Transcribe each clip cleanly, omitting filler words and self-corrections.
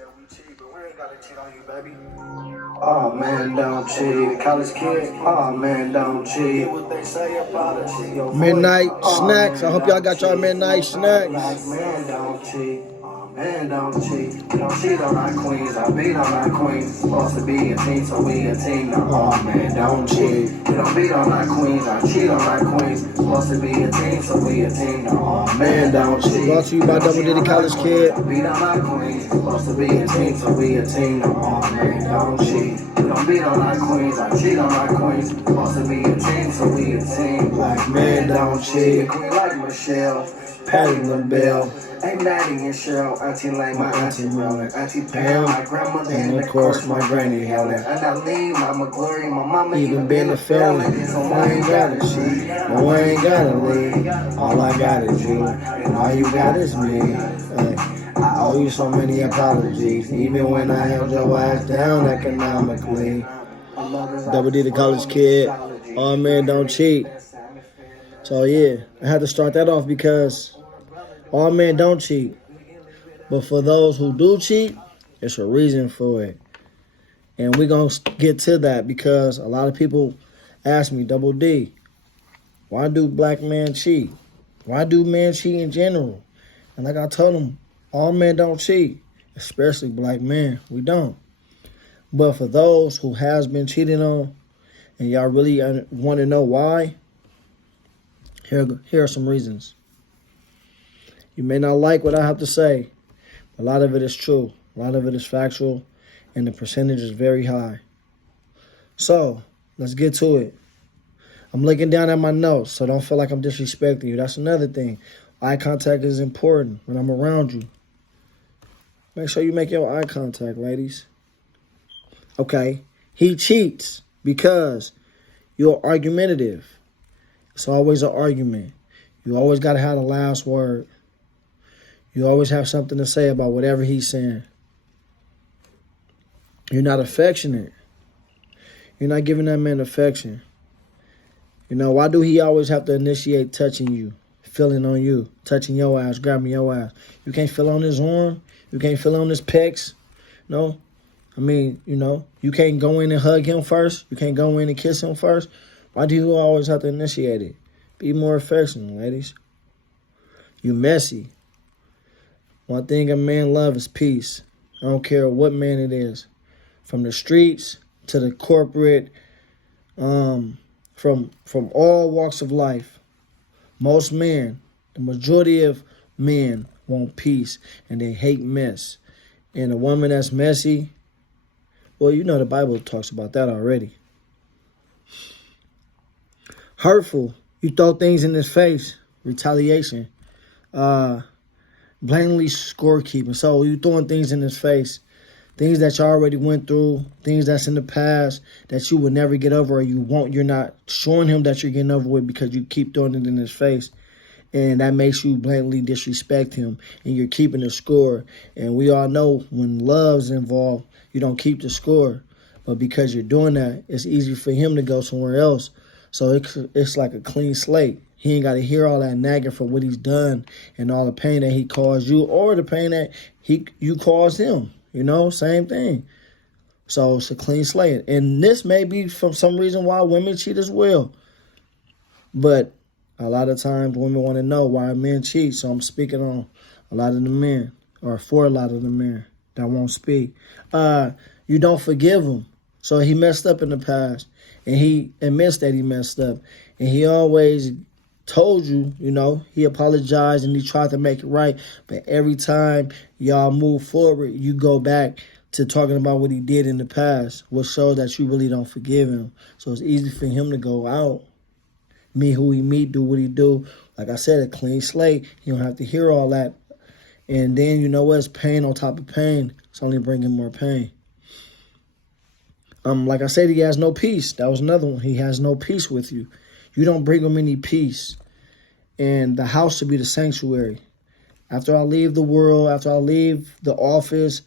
said we cheat, but we ain't gotta cheat on you, baby. Oh man, don't cheat. College kid, oh man, don't cheat. What they say about it. Midnight snacks. I hope y'all got y'all midnight snacks. Man, don't cheat. Man, don't cheat. We don't cheat on our queens. I beat on our queens. Supposed to be a team, so we a team. No, oh man, don't cheat. We don't beat on our queens. I cheat on our queens. Supposed to be a team, so we a team. No, oh man, don't cheat. Brought to you by DoubleDThaCollegeKid. I beat on our queens. Supposed to be a team, so we a team. No, oh man, don't cheat. We don't beat on our queens. I cheat on our queens. Supposed to be a team, so we a team. Black man don't cheat. Queen like Michelle, Patty LaBelle. ain't Maddie and Cheryl, Auntie Lane, my Auntie Roland, Auntie Pam, my grandmother, and of course my granny Helen. And I leave, Mama Glory, my mama Even been a felon. So I ain't got a shit. No, I ain't gotta leave. All I got is you, and all you got is me. I owe you so many apologies, even when I held your ass down economically. DoubleDThaCollegeKid. Oh man, don't cheat. So yeah, I had to start that off because all men don't cheat. But for those who do cheat, it's a reason for it. And we're going to get to that because a lot of people ask me, Double D, why do black men cheat? Why do men cheat in general? And like I told them, all men don't cheat, especially black men. We don't. But for those who has been cheated on and y'all really want to know why, here are some reasons. You may not like what I have to say. A lot of it is true. A lot of it is factual. And the percentage is very high. So, let's get to it. I'm looking down at my notes, so don't feel like I'm disrespecting you. That's another thing. Eye contact is important when I'm around you. Make sure you make your eye contact, ladies. Okay. He cheats because you're argumentative. It's always an argument. You always got to have the last word. You always have something to say about whatever he's saying. You're not affectionate. You're not giving that man affection. You know, why do he always have to initiate touching you, feeling on you, touching your ass, grabbing your ass? You can't feel on his arm. You can't feel on his pecs. No. I mean, you know, you can't go in and hug him first. You can't go in and kiss him first. Why do you always have to initiate it? Be more affectionate, ladies. You messy. One thing a man loves is peace. I don't care what man it is. From the streets to the corporate, from all walks of life. Most men, the majority of men want peace and they hate mess. And a woman that's messy, well, you know the Bible talks about that already. Hurtful. You throw things in his face. Retaliation. Blatantly scorekeeping. So you throwing things in his face. Things that you already went through. Things that's in the past that you will never get over or you won't. You're not showing him that you're getting over with because you keep throwing it in his face. And that makes you blatantly disrespect him. And you're keeping the score. And we all know when love's involved, you don't keep the score. But because you're doing that, it's easy for him to go somewhere else. So it's like a clean slate. He ain't got to hear all that nagging for what he's done and all the pain that he caused you or the pain that you caused him. You know, same thing. So it's a clean slate. And this may be for some reason why women cheat as well. But a lot of times women want to know why men cheat. So I'm speaking on a lot of the men or for a lot of the men that won't speak. You don't forgive him. So he messed up in the past. And he admits that he messed up. And he always told you, you know, he apologized and he tried to make it right. But every time y'all move forward, you go back to talking about what he did in the past, which shows that you really don't forgive him. So it's easy for him to go out, meet who he meet, do what he do. Like I said, a clean slate. You don't have to hear all that. And then, you know what? It's pain on top of pain. It's only bringing more pain. Like I said, he has no peace. That was another one. He has no peace with you. You don't bring him any peace. And the house should be the sanctuary. After I leave the world, after I leave the office,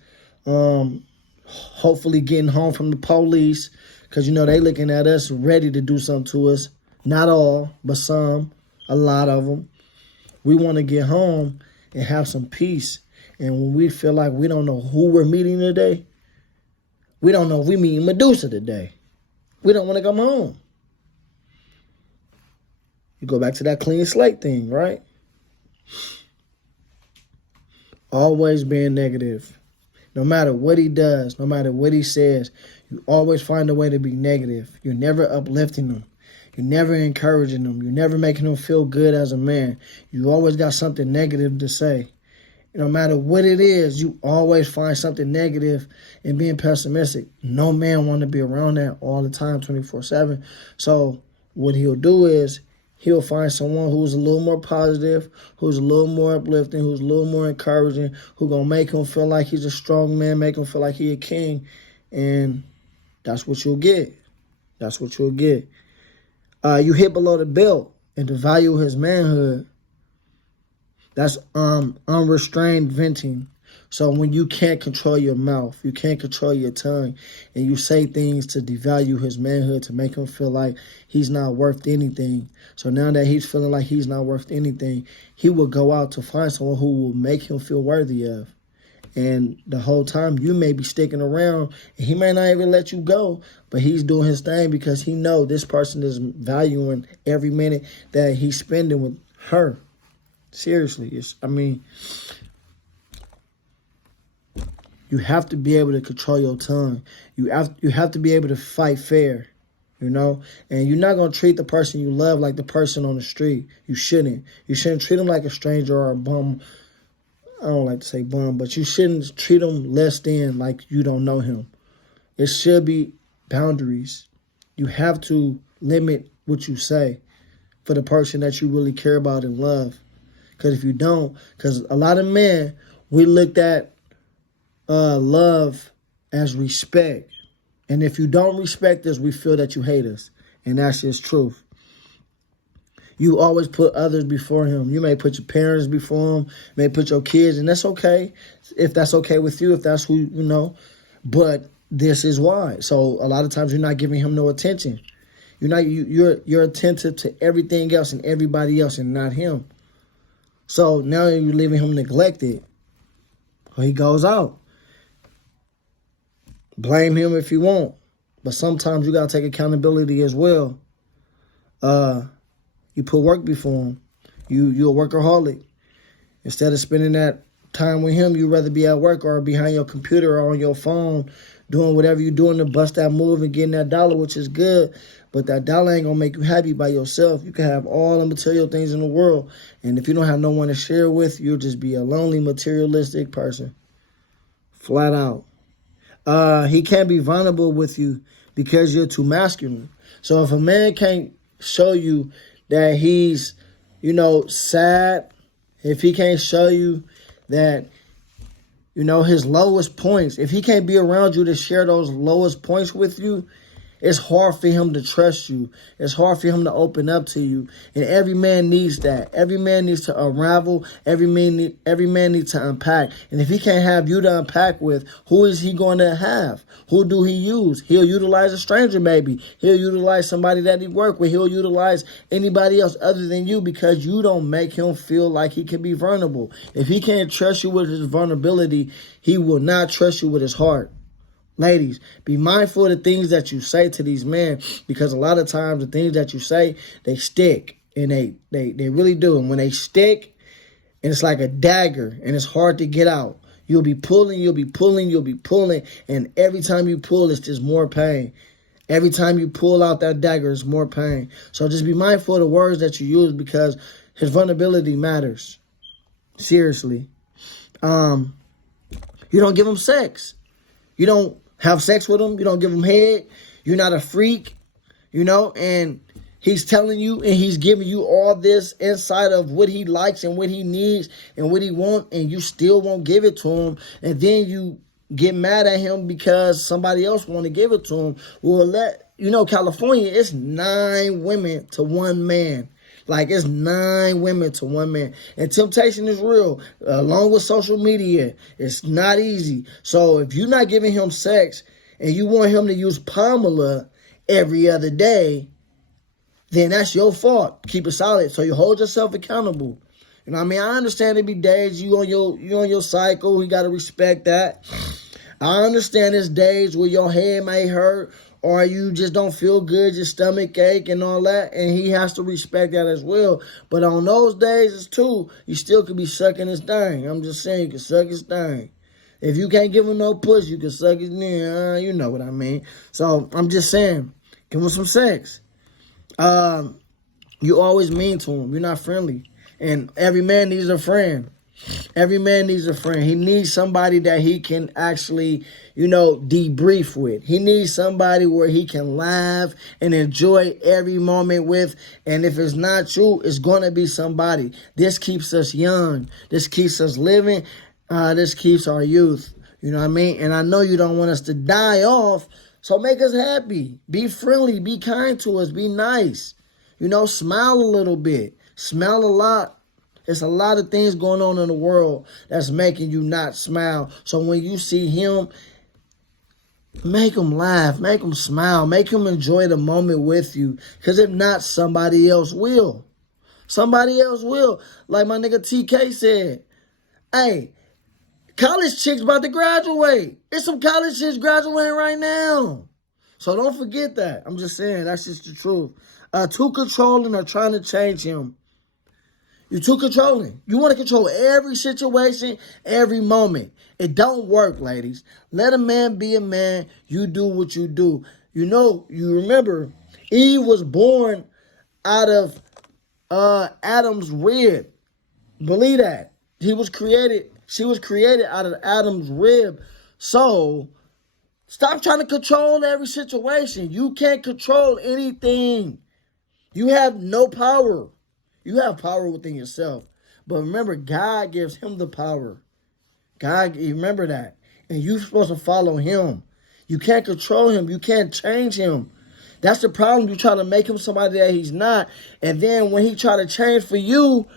hopefully getting home from the police, because, you know, they looking at us ready to do something to us. Not all, but some, a lot of them. We want to get home and have some peace And when we feel like we don't know who we're meeting today, we don't know if we meeting Medusa today. We don't want to come home. You go back to that clean slate thing, right? Always being negative. No matter what he does, no matter what he says, you always find a way to be negative. You're never uplifting them. You're never encouraging them. You're never making them feel good as a man. You always got something negative to say. No matter what it is, you always find something negative and being pessimistic. No man want to be around that all the time, 24/7. So what he'll do is he'll find someone who's a little more positive, who's a little more uplifting, who's a little more encouraging, who's going to make him feel like he's a strong man, make him feel like he's a king. And that's what you'll get. That's what you'll get. You hit below the belt and devalue his manhood. That's unrestrained venting. So when you can't control your mouth, you can't control your tongue, and you say things to devalue his manhood, to make him feel like he's not worth anything. So now that he's feeling like he's not worth anything, he will go out to find someone who will make him feel worthy of. And the whole time you may be sticking around, and he may not even let you go, but he's doing his thing because he knows this person is valuing every minute that he's spending with her. Seriously, you have to be able to control your tongue. You have to be able to fight fair, and you're not going to treat the person you love like the person on the street. You shouldn't. You shouldn't treat them like a stranger or a bum. I don't like to say bum, but you shouldn't treat them less than like you don't know him. It should be boundaries. You have to limit what you say for the person that you really care about and love. Because if you don't, because a lot of men, we looked at love as respect. And if you don't respect us, we feel that you hate us. And that's just truth. You always put others before him. You may put your parents before him, may put your kids, and that's okay. If that's okay with you, if that's who you know. But this is why. So a lot of times you're not giving him no attention. You're attentive to everything else and everybody else and not him. So now you're leaving him neglected. Well, he goes out. Blame him if you want. But sometimes you got to take accountability as well. You put work before him. You're a workaholic. Instead of spending that time with him, you'd rather be at work or behind your computer or on your phone doing whatever you're doing to bust that move and getting that dollar, which is good. But that dollar ain't going to make you happy by yourself. You can have all the material things in the world. And if you don't have no one to share with, you'll just be a lonely, materialistic person. Flat out. He can't be vulnerable with you because you're too masculine. So if a man can't show you that he's, sad, if he can't show you that, his lowest points, if he can't be around you to share those lowest points with you, it's hard for him to trust you. It's hard for him to open up to you. And every man needs that. Every man needs to unravel. Every man needs to unpack. And if he can't have you to unpack with, who is he going to have? Who do he use? He'll utilize a stranger maybe. He'll utilize somebody that he worked with. He'll utilize anybody else other than you because you don't make him feel like he can be vulnerable. If he can't trust you with his vulnerability, he will not trust you with his heart. Ladies, be mindful of the things that you say to these men because a lot of times the things that you say, they stick and they really do. And when they stick, and it's like a dagger and it's hard to get out. You'll be pulling. And every time you pull, it's just more pain. Every time you pull out that dagger, it's more pain. So just be mindful of the words that you use because his vulnerability matters. Seriously. You don't give him sex. You don't have sex with him. You don't give him head. You're not a freak, and he's telling you and he's giving you all this insight of what he likes and what he needs and what he wants, and you still won't give it to him. And then you get mad at him because somebody else want to give it to him. Well, California, it's 9 women to 1 man. Like, it's 9 women to 1 man. And temptation is real. Along with social media, it's not easy. So if you're not giving him sex and you want him to use Pamela every other day, then that's your fault. Keep it solid. So you hold yourself accountable. You know what I mean? I understand it be days you on your cycle. You got to respect that. I understand there's days where your head may hurt or you just don't feel good, your stomach ache and all that, and he has to respect that as well. But on those days, it's too, you still could be sucking his thing. I'm just saying, you can suck his thing. If you can't give him no push, you can suck his knee. You know what I mean. So I'm just saying, give him some sex. You always mean to him. You're not friendly. And every man needs a friend. Every man needs a friend. He needs somebody that he can actually, debrief with. He needs somebody where he can laugh and enjoy every moment with. And if it's not you, it's going to be somebody. This keeps us young. This keeps us living. This keeps our youth. You know what I mean? And I know you don't want us to die off. So make us happy. Be friendly. Be kind to us. Be nice. Smile a little bit. Smile a lot. There's a lot of things going on in the world that's making you not smile. So when you see him, make him laugh, make him smile, make him enjoy the moment with you. Because if not, somebody else will. Somebody else will. Like my nigga TK said, hey, college chicks about to graduate. There's some college chicks graduating right now. So don't forget that. I'm just saying, that's just the truth. Too controlling or trying to change him. You're too controlling. You want to control every situation, every moment. It don't work, ladies. Let a man be a man. You do what you do. You remember, Eve was born out of Adam's rib. Believe that. She was created out of Adam's rib. So, stop trying to control every situation. You can't control anything. You have no power. You have power within yourself. But remember, God gives him the power. Remember that. And you're supposed to follow him. You can't control him. You can't change him. That's the problem. You try to make him somebody that he's not. And then when he try to change for you,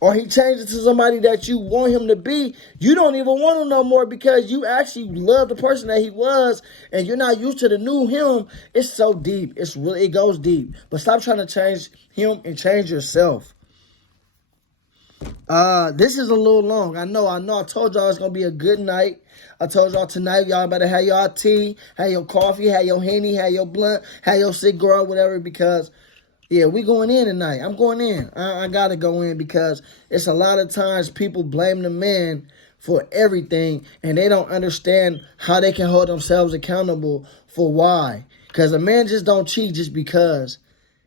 or he changes to somebody that you want him to be, you don't even want him no more because you actually love the person that he was and you're not used to the new him. It's so deep. It goes deep. But stop trying to change him and change yourself. This is a little long. I know. I told y'all it's going to be a good night. I told y'all tonight, y'all better have y'all tea, have your coffee, have your Henny, have your blunt, have your cigar, whatever, because yeah, we going in tonight. I'm going in. I got to go in because it's a lot of times people blame the man for everything and they don't understand how they can hold themselves accountable for why. Because a man just don't cheat just because.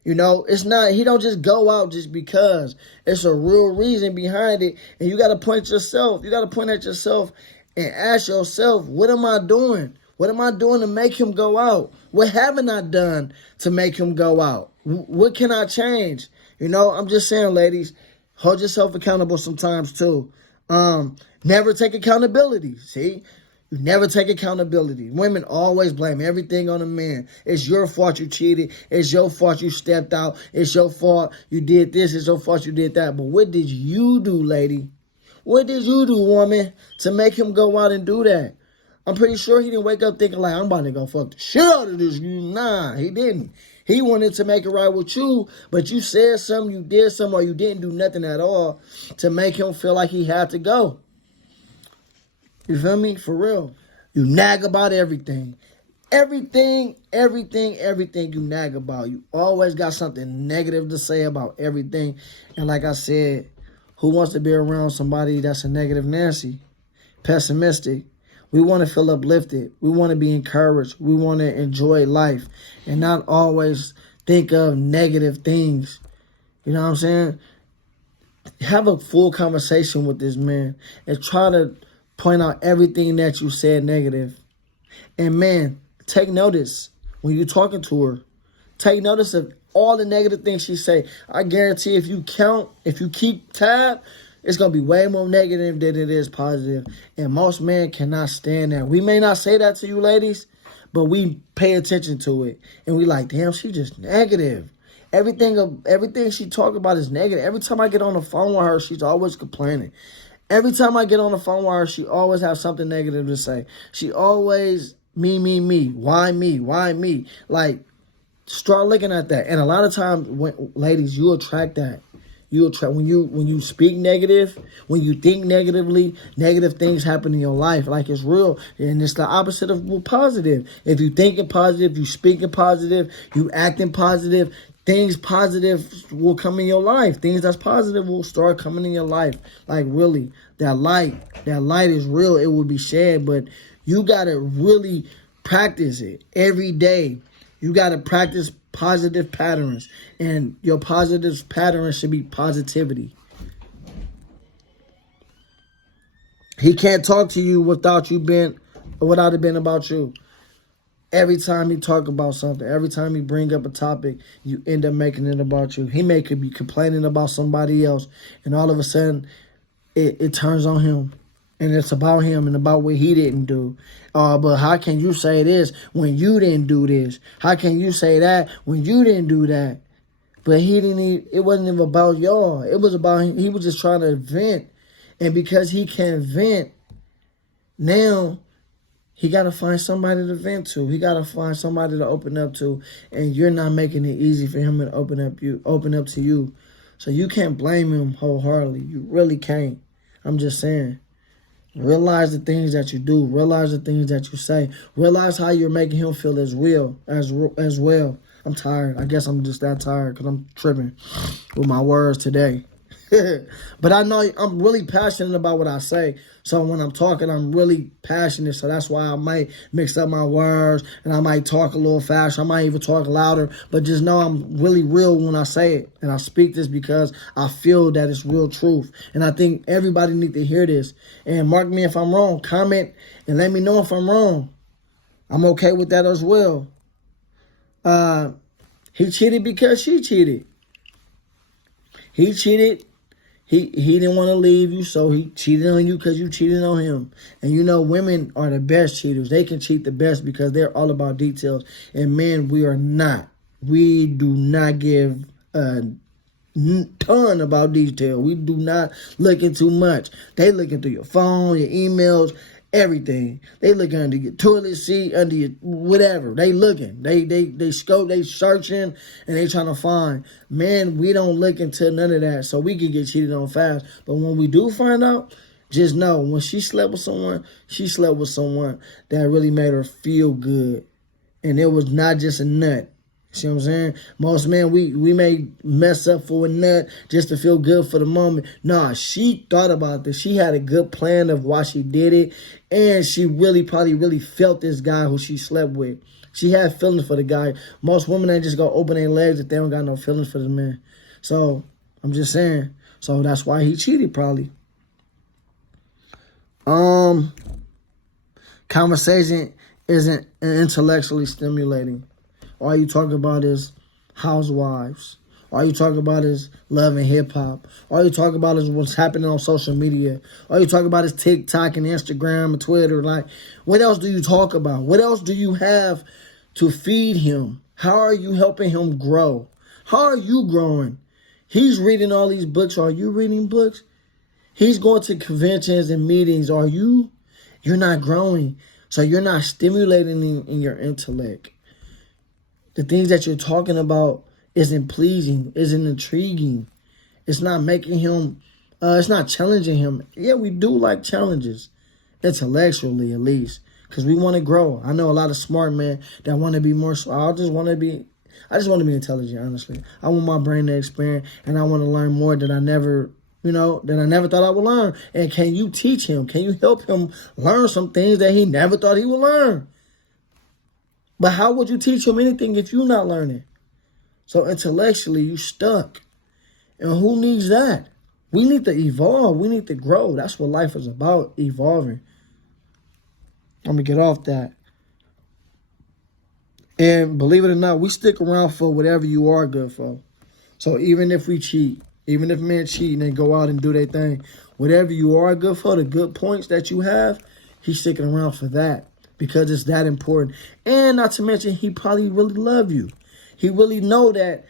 It's not, he don't just go out just because. It's a real reason behind it. And you got to point yourself. You got to point at yourself and ask yourself, what am I doing? What am I doing to make him go out? What haven't I done to make him go out? What can I change? I'm just saying, ladies, hold yourself accountable sometimes too. Never take accountability. See? You never take accountability. Women always blame everything on a man. It's your fault you cheated. It's your fault you stepped out. It's your fault you did this. It's your fault you did that. But what did you do, lady? What did you do, woman, to make him go out and do that? I'm pretty sure he didn't wake up thinking like, I'm about to go fuck the shit out of this. Nah, he didn't. He wanted to make it right with you, but you said something, you did something, or you didn't do nothing at all to make him feel like he had to go. You feel me? For real. You nag about everything. Everything you nag about. You always got something negative to say about everything. And like I said, who wants to be around somebody that's a negative Nancy? Pessimistic. We want to feel uplifted. We want to be encouraged. We want to enjoy life and not always think of negative things. You know what I'm saying? Have a full conversation with this man and try to point out everything that you said negative. And man, take notice when you're talking to her. Take notice of all the negative things she say. I guarantee if you keep tab, it's going to be way more negative than it is positive. And most men cannot stand that. We may not say that to you ladies, but we pay attention to it. And we like, damn, she just negative. Everything she talk about is negative. Every time I get on the phone with her, she's always complaining. Every time I get on the phone with her, she always has something negative to say. She always, me. Why me? Why me? Like, start looking at that. And a lot of times, ladies, you attract that. You attract when you speak negative, when you think negatively, negative things happen in your life. Like it's real, and it's the opposite of positive. If you thinking positive, you speaking positive, you acting positive. Things positive will come in your life. Things that's positive will start coming in your life. Like really, that light is real. It will be shared, but you gotta really practice it every day. You gotta practice positive patterns, and your positive patterns should be positivity. He can't talk to you without it being about you. Every time he talk about something, every time he bring up a topic, you end up making it about you. He could be complaining about somebody else, and all of a sudden, it turns on him. And it's about him and about what he didn't do. But how can you say this when you didn't do this? How can you say that when you didn't do that? But it wasn't even about y'all. It was about him. He was just trying to vent. And because he can't vent, now he got to find somebody to vent to. He got to find somebody to open up to. And you're not making it easy for him to open up to you. So you can't blame him wholeheartedly. You really can't. I'm just saying. Realize the things that you do. Realize the things that you say. Realize how you're making him feel as well. I'm tired. I guess I'm just that tired because I'm tripping with my words today. But I know I'm really passionate about what I say. So when I'm talking, I'm really passionate. So that's why I might mix up my words and I might talk a little faster. I might even talk louder. But just know I'm really real when I say it. And I speak this because I feel that it's real truth. And I think everybody needs to hear this. And mark me if I'm wrong. Comment and let me know if I'm wrong. I'm okay with that as well. He cheated because she cheated. He cheated. He didn't want to leave you, so he cheated on you because you cheated on him. And you know, women are the best cheaters. They can cheat the best because they're all about details. And men, we are not. We do not give a ton about detail. We do not look into much. They looking through your phone, your emails, everything. They looking under your toilet seat, under your whatever. They looking. They scope, they searching, and they trying to find. Man, we don't look into none of that, so we can get cheated on fast. But when we do find out, just know when she slept with someone that really made her feel good. And it was not just a nut. See what I'm saying? Most men, we may mess up for a nut just to feel good for the moment. Nah, she thought about this. She had a good plan of why she did it. And she probably felt this guy who she slept with. She had feelings for the guy. Most women ain't just gonna open their legs if they don't got no feelings for the man. So, I'm just saying. So, that's why he cheated probably. Conversation isn't intellectually stimulating. All you talk about is housewives. All you talk about is love and hip-hop. All you talk about is what's happening on social media. All you talk about is TikTok and Instagram and Twitter. Like, what else do you talk about? What else do you have to feed him? How are you helping him grow? How are you growing? He's reading all these books. Are you reading books? He's going to conventions and meetings. Are you? You're not growing. So you're not stimulating in your intellect. The things that you're talking about isn't pleasing, isn't intriguing. It's not making him, it's not challenging him. Yeah, we do like challenges, intellectually at least, because we want to grow. I know a lot of smart men that want to be more, I just want to be intelligent, honestly. I want my brain to expand, and I want to learn more that I never thought I would learn. And can you teach him? Can you help him learn some things that he never thought he would learn? But how would you teach him anything if you're not learning? So intellectually, you stuck. And who needs that? We need to evolve. We need to grow. That's what life is about, evolving. Let me get off that. And believe it or not, we stick around for whatever you are good for. So even if we cheat, even if men cheat and they go out and do their thing, whatever you are good for, the good points that you have, he's sticking around for that. Because it's that important. And not to mention, he probably really love you. He really know that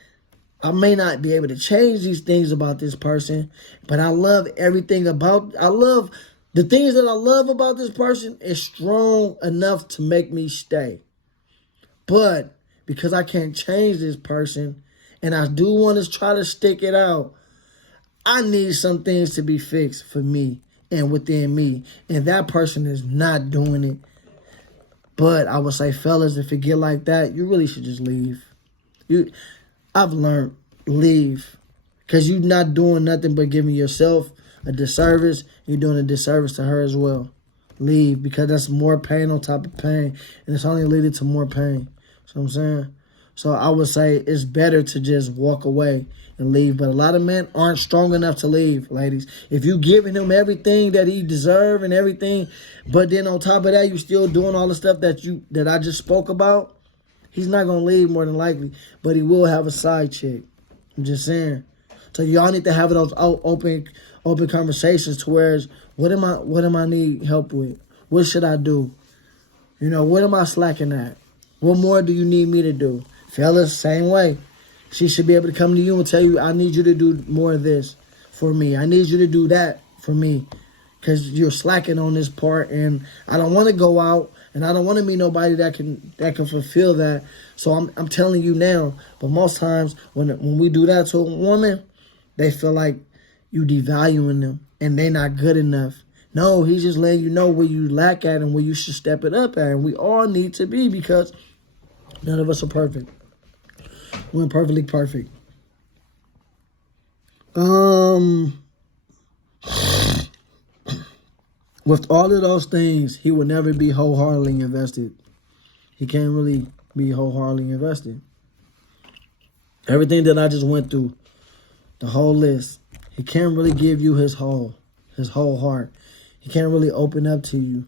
I may not be able to change these things about this person, but I love everything about, the things that I love about this person is strong enough to make me stay. But because I can't change this person, and I do want to try to stick it out, I need some things to be fixed for me and within me. And that person is not doing it. But I would say, fellas, if it get like that, you really should just leave. I've learned, leave. Because you're not doing nothing but giving yourself a disservice. You're doing a disservice to her as well. Leave, because that's more pain on top of pain. And it's only leading to more pain. So I'm saying? So I would say it's better to just walk away and leave. But a lot of men aren't strong enough to leave, ladies. If you giving him everything that he deserves and everything, but then on top of that, you still doing all the stuff that I just spoke about, he's not going to leave more than likely. But he will have a side chick. I'm just saying. So y'all need to have those open conversations to where what am I need help with? What should I do? You know, what am I slacking at? What more do you need me to do? Fellas, same way. She should be able to come to you and tell you, I need you to do more of this for me. I need you to do that for me. Because you're slacking on this part, and I don't want to go out, and I don't want to meet nobody that can fulfill that. So I'm telling you now. But most times when we do that to a woman, they feel like you devaluing them and they not good enough. No, he's just letting you know where you lack at and where you should step it up at. And we all need to be, because none of us are perfect. We're perfectly perfect. With all of those things, he will never be wholeheartedly invested. He can't really be wholeheartedly invested. Everything that I just went through, the whole list, he can't really give you his whole heart. He can't really open up to you.